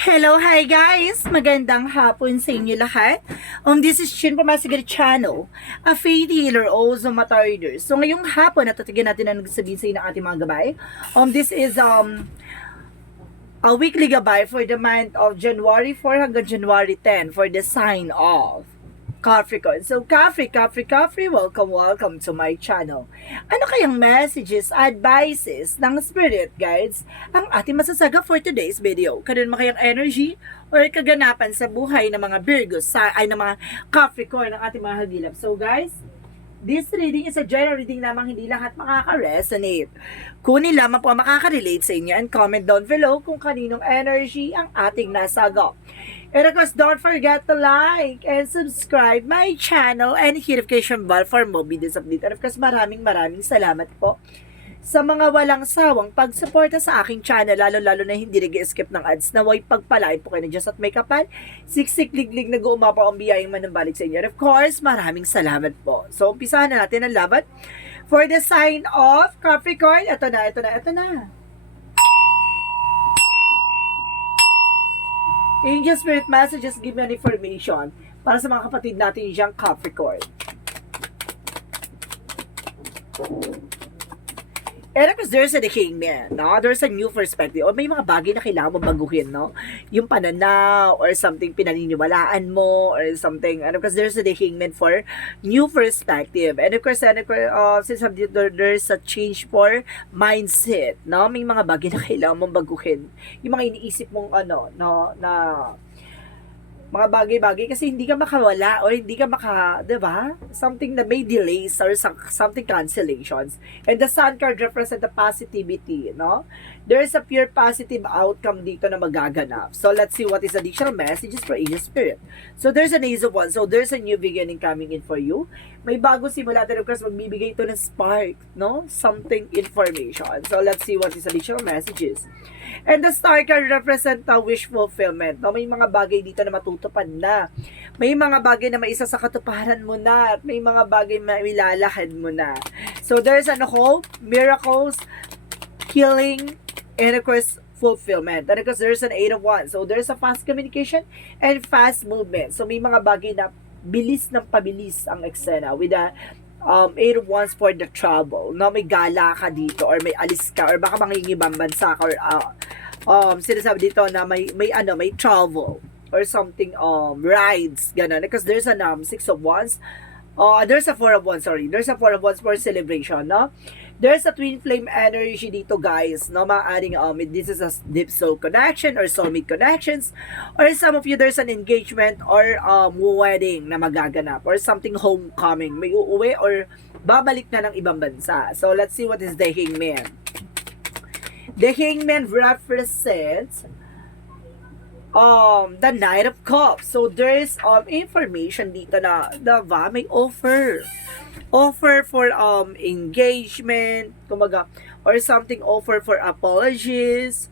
Hello, hi guys! Magandang hapon sa inyo lahat. This is Chin from Masigari Channel, a faith healer, also matarder. So ngayong hapon, natatigan natin ang nagsasabihin sa inyo ng ating mga gabay. This is a weekly gabay for the month of January 4 hanggang January 10 for the sign of Capricorn. So, Capri, welcome to my channel. Ano kayang messages, advices ng spirit guides ang ating masasaga for today's video? Karoon mo kayang energy or kaganapan sa buhay ng mga Virgos, ng mga Capricorn ng ating mga hagilap. So, guys, this reading is a general reading lamang, hindi lahat makaka-resonate. Kunin lamang po ang makaka-relate sa inyo and comment down below kung kaninong energy ang ating nasagot. And of course, don't forget to like and subscribe my channel and hit notification bell for more videos update. And of course, maraming salamat po sa mga walang sawang pagsuporta sa aking channel, lalo na hindi nag-skip ng ads. Naway pagpalain po kayo ng Diyos at may kapal, siksik liglig nag-uumapaw ang biyayang manambalik sa inyo. And of course, maraming salamat po. So, umpisahan na natin ang laban for the sign of Capricorn. Ito na. Angel Spirit Messages, give me an information para sa mga kapatid natin yung Capricorn. And of course, there's a Hangman, no? There's a new perspective. O may mga bagay na kailangan mo baguhin, no? Yung pananaw, or something pinaniniwalaan mo, or something. And of course, there's a Hangman for new perspective. And of course, since there's a change for mindset, no? May mga bagay na kailangan mong baguhin. Yung mga iniisip mong, na mga bagay-bagay kasi hindi ka makawala or hindi ka diba? Something na may delays or something cancellations. And the Sun card represent the positivity, no? There is a pure positive outcome dito na magaganap. So, let's see what is additional messages for Angel Spirit. So, there's an Ace of Wands. So, there's a new beginning coming in for you. May bagong simula. Then, of course, magbibigay ito ng spark, no? Something information. So, let's see what is additional messages. And the Star card represent the wish fulfillment. No? May mga bagay dito na matutupad na. May mga bagay na maisa sa katuparan mo na. At may mga bagay na ilalakad mo na. So, there's hope, miracles, healing, and of course, fulfillment. And of course, there's an 8 of Wands. So, there's a fast communication and fast movement. So, may mga bagay na bilis ng pabilis ang eksena with a 8 of Wands for the travel. No, may gala ka dito or may alis ka or baka mangingibang bansa ka or sinasabi dito na may travel or something rides ganun because there's a 6 of Wands. There's a 4 of Wands, sorry. There's a 4 of Wands for celebration, no? There's a twin flame energy dito, guys, no? Maaring this is a deep soul connection or soulmate connections, or some of you there's an engagement or wedding na magaganap or something homecoming. May uuwi or babalik na ng ibang bansa. So let's see what is the Hangman. The Hangman represents the Knight of Cups. So there's information dito na may offer for engagement, kumaga, or something offer for apologies,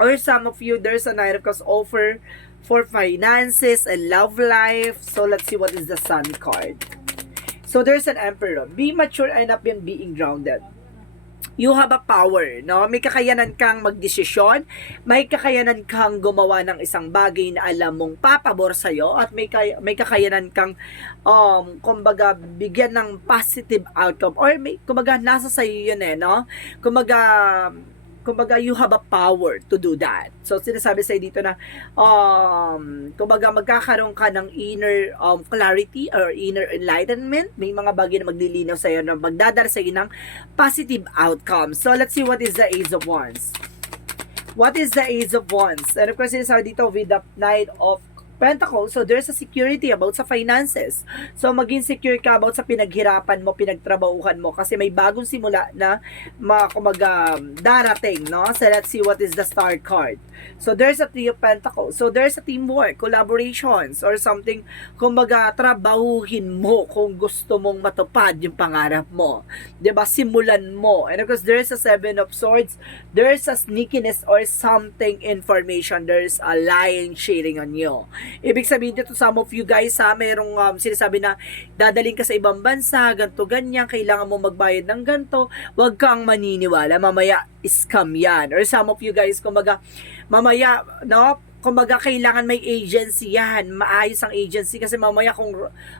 or some of you there's a Knight of Cups offer for finances and love life. So let's see what is the Sun card. So there's an Emperor. Be mature and not being grounded. You have a power, no? May kakayanan kang magdesisyon, may kakayanan kang gumawa ng isang bagay na alam mong papabor sa'yo, at may kakayanan kang, kumbaga, bigyan ng positive outcome, or kumbaga, nasa sa'yo yun no? Kumbaga, you have a power to do that. So, sinasabi sa'yo dito na, kumbaga, magkakaroon ka ng inner clarity or inner enlightenment. May mga bagay na maglilinaw sa'yo na magdadala sa'yo ng positive outcome. So, let's see what is the Ace of Wands. What is the Ace of Wands? And of course, sinasabi dito with the Knight of Pentacles, so there's a security about sa finances. So, maging secure ka about sa pinaghirapan mo, pinagtrabahuhan mo, kasi may bagong simula na darating, no? So, let's see what is the Star card. So, there's a Three of Pentacles. So, there's a teamwork, collaborations, or something, kumbaga, trabahuhin mo kung gusto mong matupad yung pangarap mo. Diba? Simulan mo. And of course, there's a Seven of Swords. There's a sneakiness or something information. There's a lying cheating on you. Ibig sabihin dito, some of you guys merong sinasabi na dadaling ka sa ibang bansa, ganto ganyan, kailangan mo magbayad ng ganto, wag kang maniniwala, mamaya scam yan. Or some of you guys, kumbaga, mamaya, no, kumbaga kailangan may agency yan, maayos ang agency kasi mamaya kung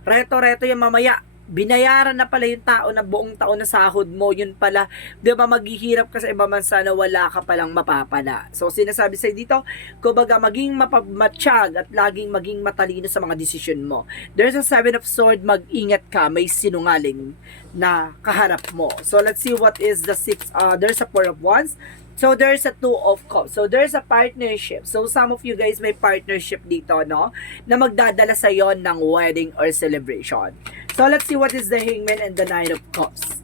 reto-reto yan mamaya, binayaran na pala yung tao na buong taon na sahod mo, yun pala, di ba maghihirap ka sa ibang bansa na wala ka palang mapapala. So, sinasabi sa'yo dito, kumbaga maging matsyag at laging maging matalino sa mga desisyon mo. There's a 7 of Swords, mag-ingat ka, may sinungaling na kaharap mo. So, let's see what is the 6, there's a 4 of Wands. So, there's a 2 of Cups. So, there's a partnership. So, some of you guys may partnership dito, no? Na magdadala sa iyo ng wedding or celebration. So, let's see what is the Hangman and the 9 of Cups.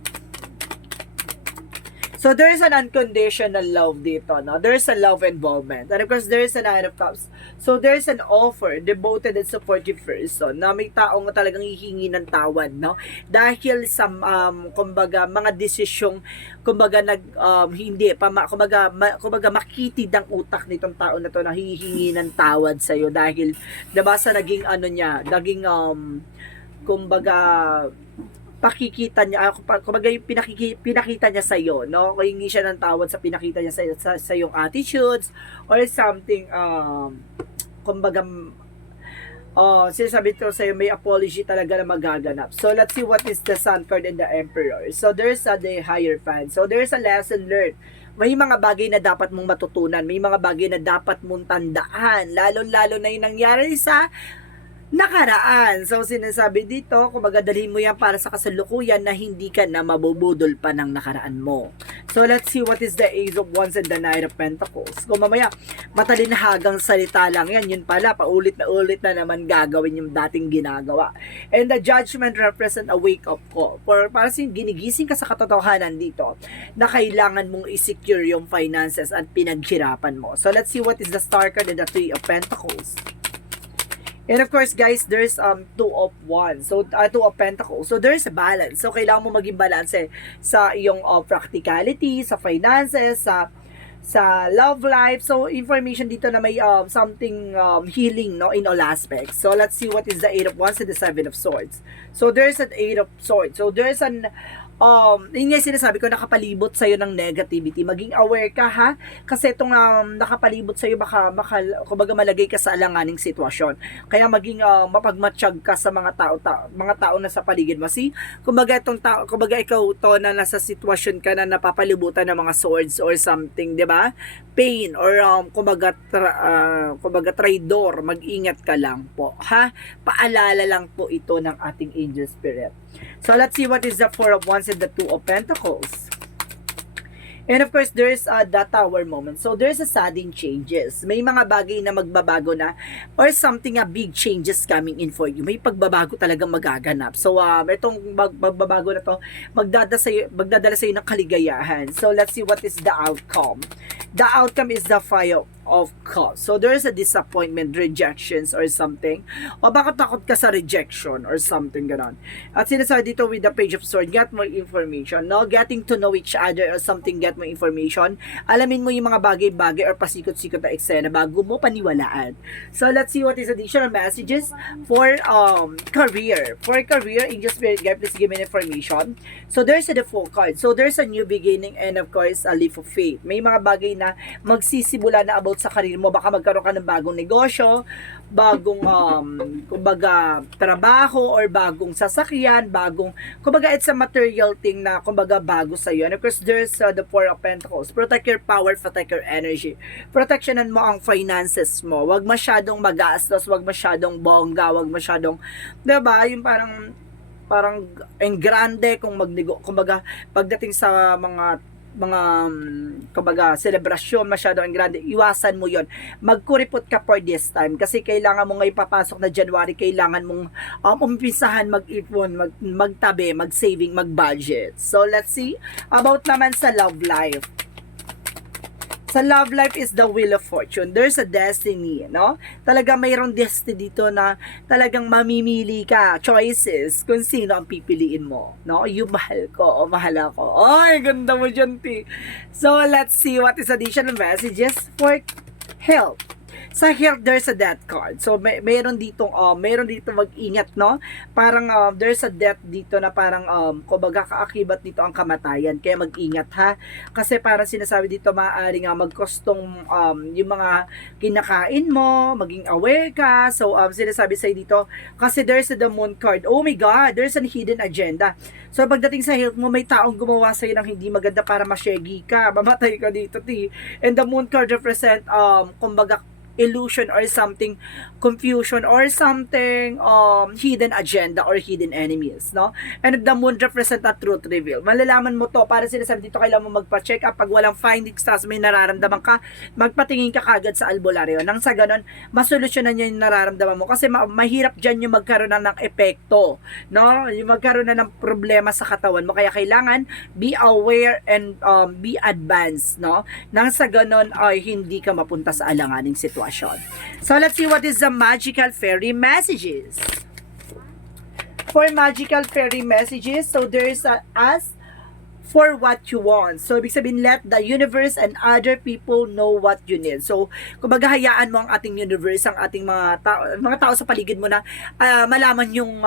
So, there's an unconditional love dito, no? There's a love involvement. And of course, there's a 9 of Cups. So, there's an offer, devoted and supportive person, na may taong talagang hihingi ng tawad, no? Dahil sa, kumbaga, mga desisyong, kumbaga, kumbaga, makitid ang utak nitong tao na to na hihingi ng tawad sa'yo dahil, diba, sa naging, kumbaga, pakikita niya, kumbaga yung pinakita niya sa iyo, no? Hingi siya ng tawad sa pinakita niya sa yung attitudes or something, kumbaga, sinasabi ko sa iyo, may apology talaga na magaganap. So, let's see what is the Sun card and the Emperor. So, there's the Hierophant. So, there's a lesson learned. May mga bagay na dapat mong matutunan. May mga bagay na dapat mong tandaan. Lalo-lalo na yung nangyari sa nakaraan. So, sinasabi dito, kumbaga dalhin mo yan para sa kasalukuyan na hindi ka na mabubudol pa ng nakaraan mo. So, let's see what is the Ace of Wands and the Knight of Pentacles. Kung mamaya, matalinhagang salita lang yan, yun pala, paulit na naman gagawin yung dating ginagawa. And the Judgment represent a wake-up call. Para ginigising ka sa katotohanan dito na kailangan mong i-secure yung finances at pinaghirapan mo. So, let's see what is the Star card and the Three of Pentacles. And of course, guys, there's 2 of Wands. So, 2 of Pentacles. So, there's a balance. So, kailangan mo maging balance sa iyong practicality, sa finances, sa love life. So, information dito na may something healing, no, in all aspects. So, let's see what is the 8 of Wands and the 7 of Swords. So, there's an 8 of Swords. So, there's an yun nga sinasabi ko, nakapalibot sa'yo ng negativity. Maging aware ka, ha? Kasi itong nakapalibot sa'yo, kumbaga malagay ka sa alanganing sitwasyon. Kaya maging mapagmatsyag ka sa mga tao na sa paligid mo. See? Kumbaga ikaw to na nasa sitwasyon ka na napapalibutan ng mga swords or something, di ba? Pain or kumbaga traidor, mag-ingat ka lang po, ha? Paalala lang po ito ng ating angel spirit. So, let's see what is the 4 of Wands and the 2 of Pentacles. And of course, there's the Tower moment. So, there's a sudden changes. May mga bagay na magbabago na or something, big changes coming in for you. May pagbabago talagang magaganap. So, itong magbabago na to, magdadala sa'yo ng kaligayahan. So, let's see what is the outcome. The outcome is the Five of Cups. So, there's a disappointment, rejections, or something. O baka takot ka sa rejection or something ganon. At sinasabi dito with the Page of Swords, get more information, no? Getting to know each other or something, get more information. Alamin mo yung mga bagay-bagay or pasikot-sikot na eksena bago mo paniwalaan. So, let's see what is additional messages for career. For career, Angel Spirit Guide, please give me information. So, there's the Fool card. So, there's a new beginning and of course, a leap of faith. May mga bagay na magsisimula na about sa karir mo, baka magkaroon ka ng bagong negosyo, bagong kumbaga trabaho or bagong sasakyan, kumbaga it's a material thing na kumbaga bago sa iyo. And of course, there's the 4 of Pentacles. Protect your power, protect your energy. Protectionan mo ang finances mo. Huwag masyadong magastos, huwag masyadong bongga, huwag masyadong, 'di ba, yung parang engrande kumbaga pagdating sa mga kumbaga selebrasyon masyadong grande, iwasan mo yon. Magkuripot ka for this time kasi kailangan mo ngayon papasok na January, kailangan mong umpisahan mag-ipon, magtabi, mag-saving, mag-budget. So let's see about naman sa love life. Sa love life is the Wheel of Fortune. There's a destiny, no? Talaga mayroong destiny dito na talagang mamimili ka, choices, kung sino ang pipiliin mo, no? Yung mahal ko, o mahal ako. Ay, ganda mo dyan, T. So, let's see what is additional messages for health. Sa health, there's a death card. So, meron dito mag-ingat, no? Parang, there's a death dito na parang, kumbaga, kaakibat dito ang kamatayan. Kaya mag-ingat, ha? Kasi parang sinasabi dito, maaari nga magkostong, yung mga kinakain mo, maging aware ka. So, sinasabi sa'yo dito, kasi there's the moon card. Oh my God, there's a hidden agenda. So, pagdating sa health mo, may taong gumawa sa'yo ng hindi maganda para masyegi ka. Mamatay ka dito, ti. And the moon card represent, kumbaga, illusion or something, confusion or something, hidden agenda or hidden enemies, no? And the moon represent a truth reveal. Malalaman mo to, para sinasabi dito, kailangan mo magpa-check up. Pag walang findings, tas may nararamdaman ka, magpatingin ka kagad sa albularyo. Nang sa ganun, masolusyonan nyo yung nararamdaman mo. Kasi mahirap dyan yung magkaroon ng epekto, no? Yung magkaroon na ng problema sa katawan mo. Kaya kailangan, be aware and be advanced, no? Nang sa ganun, ay hindi ka mapunta sa alanganing sitwasyon. So, let's see what is the magical fairy messages. For magical fairy messages, so there's a ask for what you want. So, ibig sabihin, let the universe and other people know what you need. So, kumbaga, hayaan mo ang ating universe, ang ating mga tao sa paligid mo na malaman yung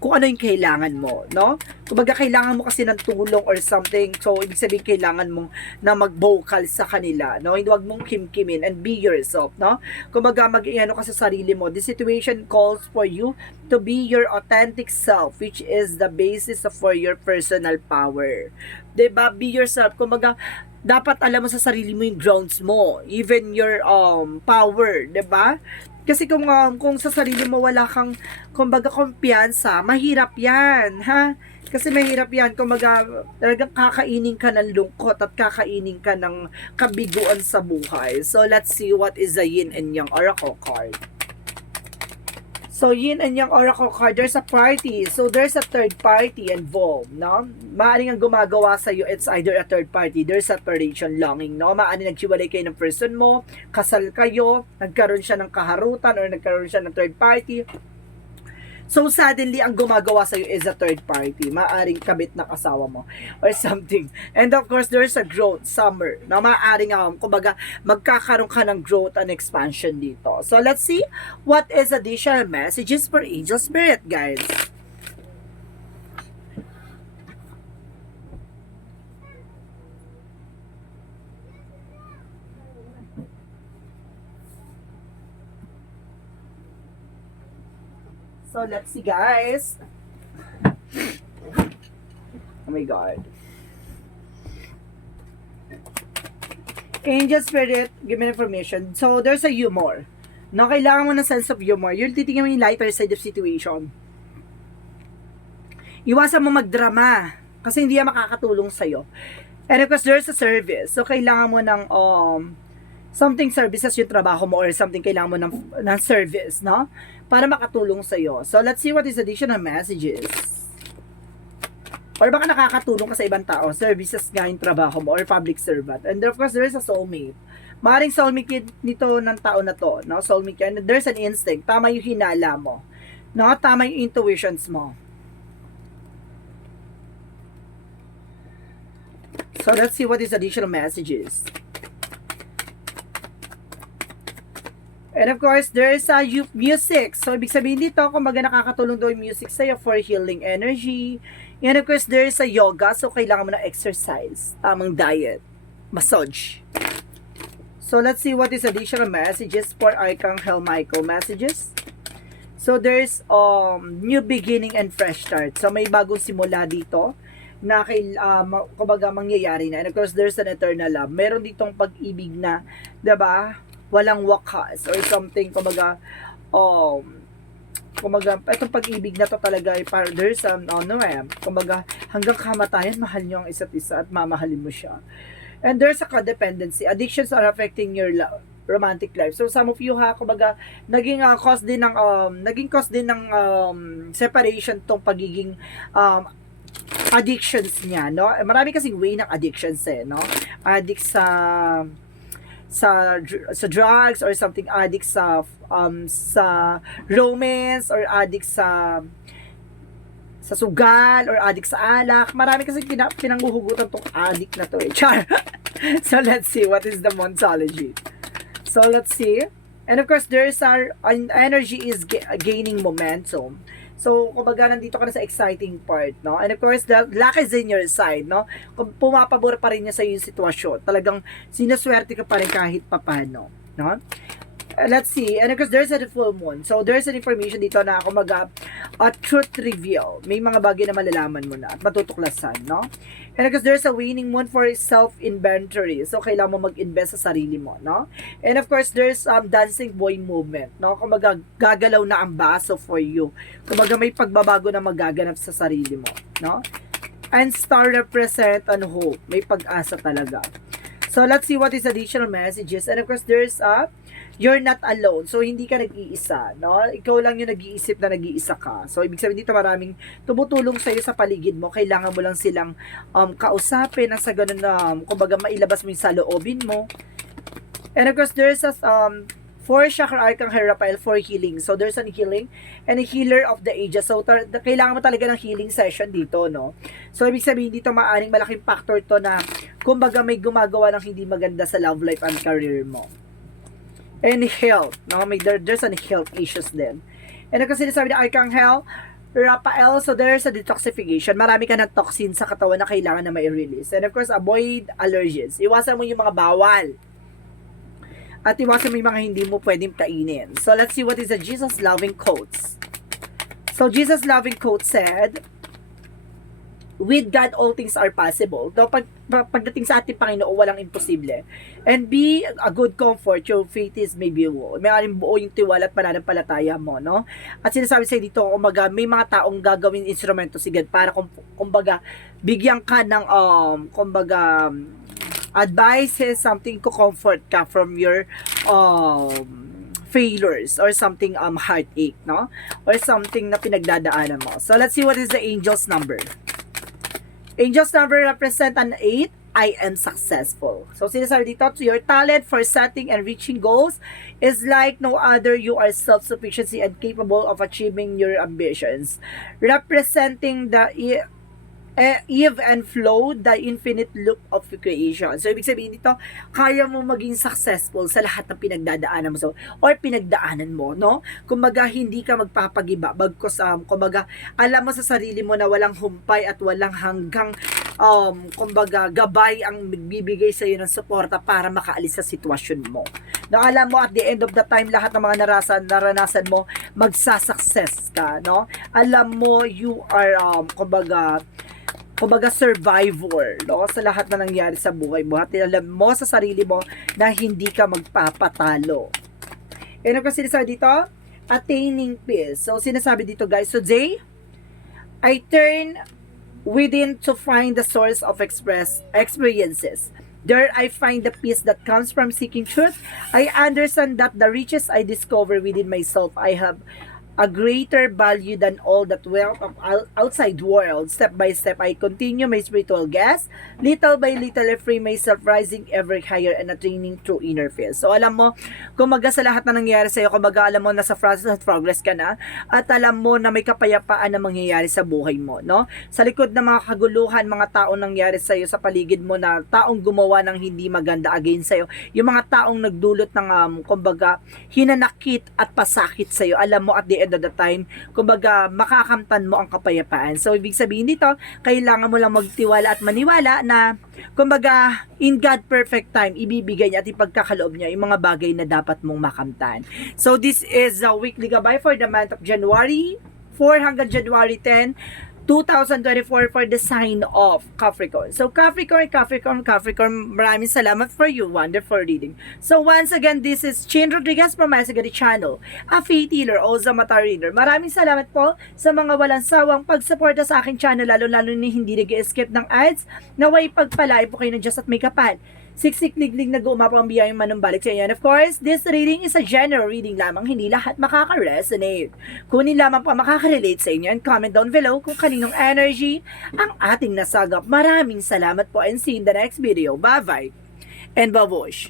kung ano yung kailangan mo, no? Kumbaga, kailangan mo kasi ng tulong or something. So, ibig sabihin, kailangan mo na mag-vocal sa kanila, no? Hindi, wag mong kimkimin and be yourself, no? Kumbaga, mag-iano ka sa sarili mo. The situation calls for you to be your authentic self, which is the basis for your personal power. 'Di ba? Be yourself. Kumbaga, dapat alam mo sa sarili mo yung grounds mo, even your power, 'di ba? Kasi kung sa sarili mo wala kang kumbaga kumpiyansa, mahirap 'yan, ha? Kasi mahirap 'yan, kumbaga talagang kakainin ka ng lungkot at kakainin ka ng kabiguan sa buhay. So let's see what is the yin and yang oracle card. So, yin and yang oracle card, there's a party. So, there's a third party involved, no? Maaaring ang gumagawa sa'yo, it's either a third party, there's separation, longing, no? Maaaring naghiwalay kayo ng person mo, kasal kayo, nagkaroon siya ng kaharutan, or nagkaroon siya ng third party. So, suddenly, ang gumagawa sa'yo is a third party. Maaring kabit na kasawa mo or something. And of course, there's a growth, summer, na maaring, kumbaga, magkakaroon ka ng growth and expansion dito. So, let's see what is additional messages for angel spirit, guys. So, let's see, guys. Oh my God. Angel Spirit, give me information. So, there's a humor. No, kailangan mo ng sense of humor. You'll titingnan mo yung lighter side of situation. Iwasan mo magdrama. Kasi hindi yan makakatulong sa'yo. And of course, there's a service. So, kailangan mo ng something services yung trabaho mo or something kailangan mo ng service, no? Para makatulong sa'yo. So, let's see what is additional messages. Or baka nakakatulong ka sa ibang tao, services nga yung trabaho mo, or public servant. And of course, there is a soulmate. Maaaring soulmate nito ng tao na to, no? Soulmate yan. There's an instinct. Tama yung hinala mo. No? Tama yung intuitions mo. So, let's see what is additional messages. And of course, there is a music. So, ibig sabihin dito, kung baga nakakatulong daw yung music sa'yo for healing energy. And of course, there is a yoga. So, kailangan mo ng exercise. Tamang diet. Massage. So, let's see what is additional messages for Archangel Michael messages. So, there's new beginning and fresh start. So, may bagong simula dito na kumbaga mangyayari na. And of course, there's an eternal love. Meron ditong pag-ibig na, diba? Walang wakas or something, kumbaga, itong pag-ibig na to talaga ay para there's kumbaga, hanggang kamatayan, mahal nyo ang isa't isa at mamahalin mo siya. And there's a codependency. Addictions are affecting your romantic life. So, some of you kumbaga, naging cause din ng separation tong pagiging addictions niya, no? Marami kasing way ng addictions no? Addict sa drugs or something, addict sa romance or addict sa sugal or addict sa alak. Marami kasi pinanghuhugutan tong addict na to Char. So let's see what is the Montology. So let's see. And of course, there's our energy is gaining momentum. So, kumbaga, nandito ka na sa exciting part, no? And of course, the luck is in your side, no? Kung pumapabor pa rin niya sa yung sitwasyon, talagang sinuswerte ka pa rin kahit papano, no? Let's see. And of course, there's a full moon. So, there's an information dito na a truth reveal. May mga bagay na malalaman mo na at matutuklasan, no? And of course, there's a waning moon for self-inventory. So, kailangan mo mag-invest sa sarili mo, no? And of course, there's dancing boy movement, no? Kumaga, gagalaw na ang baso for you. Kumaga, may pagbabago na magaganap sa sarili mo, no? And star represent and hope. May pag-asa talaga. So, let's see what is additional messages. And of course, there's you're not alone. So, hindi ka nag-iisa, no? Ikaw lang yung nag-iisip na nag-iisa ka. So, ibig sabihin dito maraming tumutulong sa'yo sa paligid mo. Kailangan mo lang silang kausapin na sa ganun na, kumbaga, mailabas mo yung saloobin mo. And of course, there's for Chakra Archangel Raphael for healing. So, there's an healing and a healer of the ages. So, kailangan mo talaga ng healing session dito, no? So, ibig sabihin dito, maaring malaking factor to na, kumbaga, may gumagawa ng hindi maganda sa love life and career mo. And health, no? There's an health issues din. And kasi sinasabi ng Archangel Raphael, so there's a detoxification. Marami ka ng toxin sa katawan na kailangan na mai-release. And of course, avoid allergies. Iwasan mo yung mga bawal. At iwasan mo yung mga hindi mo pwedeng kainin. So, let's see what is the Jesus loving quotes. So, Jesus loving quote said, with God, all things are possible. So, pagdating sa ating Panginoon, walang imposible. And be a good comfort, your faith is maybe buo. May aring buo yung tiwala at pananampalataya mo, no? At sinasabi sa dito, kumbaga, may mga taong gagawin instrumento si God para, kumbaga, bigyan ka ng, kumbaga, advice, something to comfort ka from your, failures or something heartache, no? Or something na pinagdadaanan mo. So, let's see what is the angel's number. Angel's number represent an 8. I am successful. So, sinasabi dito, your talent for setting and reaching goals is like no other. You are self-sufficiency and capable of achieving your ambitions. Representing the ebb and flow, the infinite loop of creation. So, ibig sabihin dito, kaya mo maging successful sa lahat ng pinagdadaanan mo. So, or pinagdaanan mo, no? Kumbaga, hindi ka magpapagiba. Bagkos, kumbaga, alam mo sa sarili mo na walang humpay at walang hanggang, kumbaga, gabay ang bibigay sa iyo ng suporta para makaalis sa sitwasyon mo. Na alam mo, at the end of the time, lahat ng mga naranasan mo, magsasuccess ka, no? Alam mo, you are, kumbaga, survivor, no? Sa lahat na nangyari sa buhay mo. At alam mo sa sarili mo na hindi ka magpapatalo. And ako sinasabi dito, attaining peace. So, sinasabi dito, guys, today, I turn within to find the source of experiences. There I find the peace that comes from seeking truth. I understand that the riches I discover within myself, I have a greater value than all that wealth of outside world. Step by step, I continue my spiritual quest. Little by little, I free myself, rising ever higher and attaining true inner peace. So, alam mo, kumaga sa lahat na nangyayari sa'yo, kumaga alam mo, nasa process of progress ka na, at alam mo na may kapayapaan na mangyayari sa buhay mo, no? Sa likod ng mga kaguluhan, mga taong nangyari sa'yo, sa paligid mo na taong gumawa ng hindi maganda against sa'yo, yung mga taong nagdulot ng, kumbaga, hinanakit at pasakit sa'yo, alam mo, at the end of the time, kumbaga, makakamtan mo ang kapayapaan. So, ibig sabihin dito, kailangan mo lang magtiwala at maniwala na, kumbaga, in God perfect time, ibibigay niya at ipagkakaloob niya yung mga bagay na dapat mong makamtan. So, this is the weekly gabay for the month of January 4 hanggang January 10, 2024 for the sign of Capricorn. So, Capricorn, maraming salamat for your wonderful reading. So, once again, this is Chin Rodriguez from My Sagadi Channel, a faith healer o Mata reader. Maraming salamat po sa mga walang sawang pagsuporta sa aking channel, lalo-lalo ni hindi nag-skip ng ads. Naway pagpalain po kayo ng Diyos at may kapal. Siksik-liglig na gumapo ang biyayang manumbalik sa inyo. And of course, this reading is a general reading lamang, hindi lahat makaka-resonate. Kunin lamang po makaka-relate sa inyo and comment down below kung kaninong energy ang ating nasagap. Maraming salamat po and see you in the next video. Bye-bye and babush!